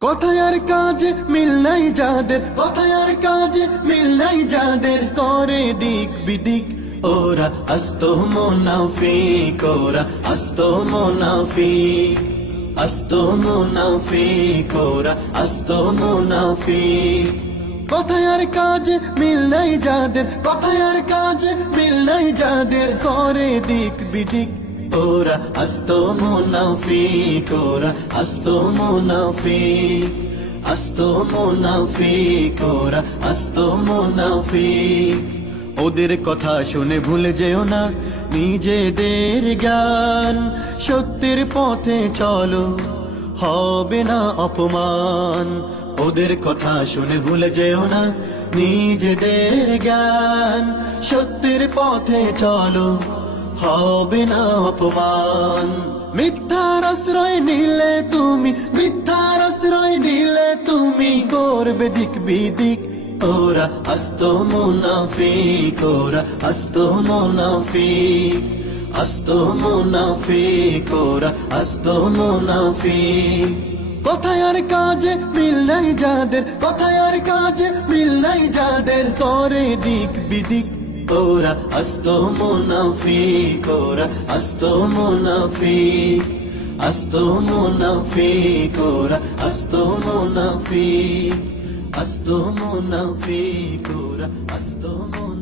কথায় আর কাজে মিল নাই যাদের, কথায় আর কাজে মিল নাই যাদের, করে দিক বিদিক ওরা আস্ত মুনাফিক, ওরা আস্ত মুনাফিক, আস্ত মুনাফিক, ওরা আস্ত মুনাফিক। কথায় আর কাজে মিল নাই যাদের, কথায় আর কাজে মিল নাই যাদের, করে দিক বিদিক ওরা আস্ত মুনাফিক, ওরা আস্ত মুনাফিক, আস্ত মুনাফিক, ওরা আস্ত মুনাফিক। ওদের কথা শুনে ভুলে যেও না নিজেদের জ্ঞান, সত্যের পথে চলো হবে না অপমান। ওদের কথা শুনে ভুলে যেও না নিজেদের জ্ঞান, সত্যের পথে চলো হবে না অপমান। মিথ্যার আশ্রয় নিলে তুমি, মিথ্যার আশ্রয় নিলে তুমি, করবে দিক বিদিক ওরা আস্ত মুনাফিক, ওরা আস্ত মুনাফিক, আস্ত মুনাফিক, ওরা আস্ত মুনাফিক। কথায় আর কাজে মিল নাই যাদের, কথায় আর কাজে মিল নাই যাদের, করে দিক বিদিক ওরা আস্ত মুনাফিক, ওরা আস্ত মুনাফিক, আস্ত মুনাফিক, ওরা আস্ত মুনাফিক, আস্ত মুনাফিক, ওরা আস্ত মুনাফিক।